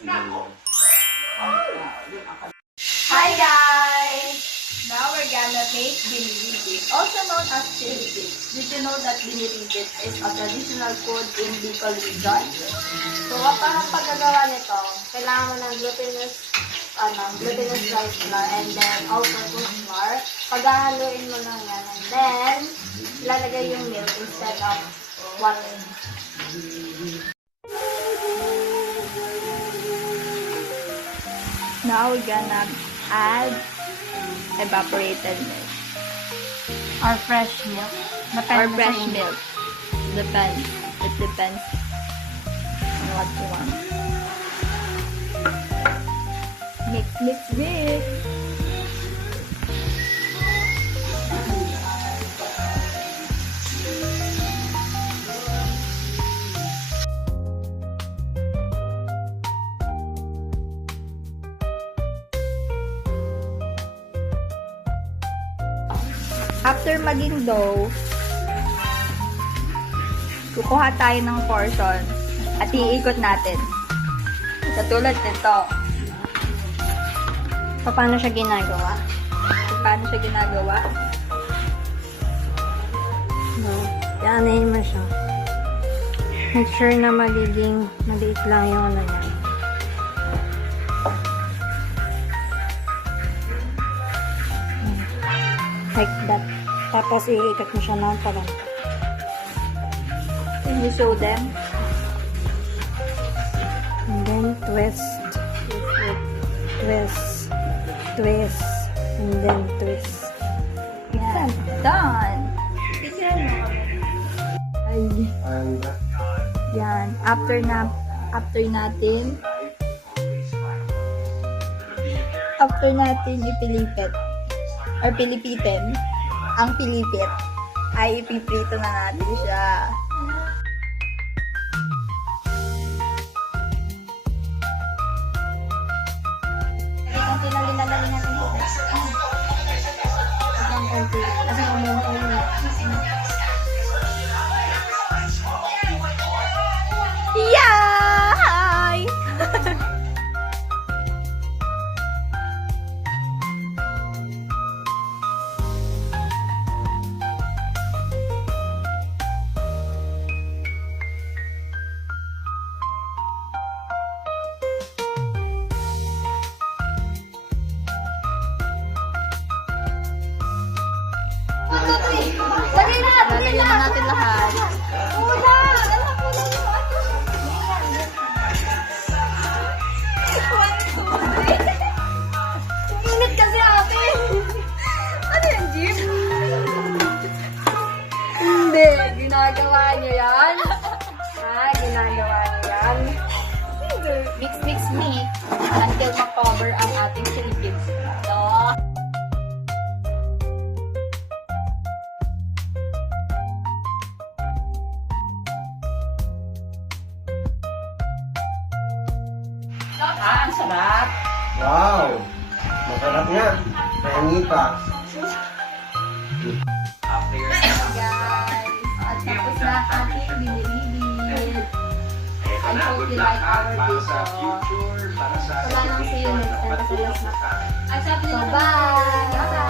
Hi guys! Now we're gonna make binilibit, also known as chilibit. Did you know that binilibit is a traditional food in Bicol region? So, parang paggagawa nito, kailangan mo ng glutinous rice flour and then all-purpose flour. Paghahaluin mo lang yan and then ilalagay yung milk instead of water. Now we're gonna add evaporated milk. Or fresh milk. Or fresh milk. Depends. It depends on what you want. Mix, mix, mix. After maging dough, kukuha tayo ng portion at iikot natin. Katulad nito. Paano siya ginagawa? Paano siya ginagawa? No. Yaanayin mo siya. Make sure na magiging maliit lang yung ano niya. Like that. Tapos iikot mo siya ng parang. Can you show them? And then twist. Twist. Twist. And then twist. Yan. Done! Tignan mo. Ay. Yan. After natin ipilipit or pilipitin ang pilipit ay ipiprito na natin siya. Konti lang linalagin natin ito. Kasi yay! Lalagyan na natin lahat. Init kasi ate. Ano yan, Jim? Hindi. Ginagawa niyo yan? Ginagawa niya yan. Mix, mix, mix. Until ma-cover ang ating Philippines. So, ang sarap. Wow! Masarap nga. Pahingi pa. guys, at tapos na ang ating binilibid. I hope you like our video. Wala nang see you next time kasi last na. So, bye!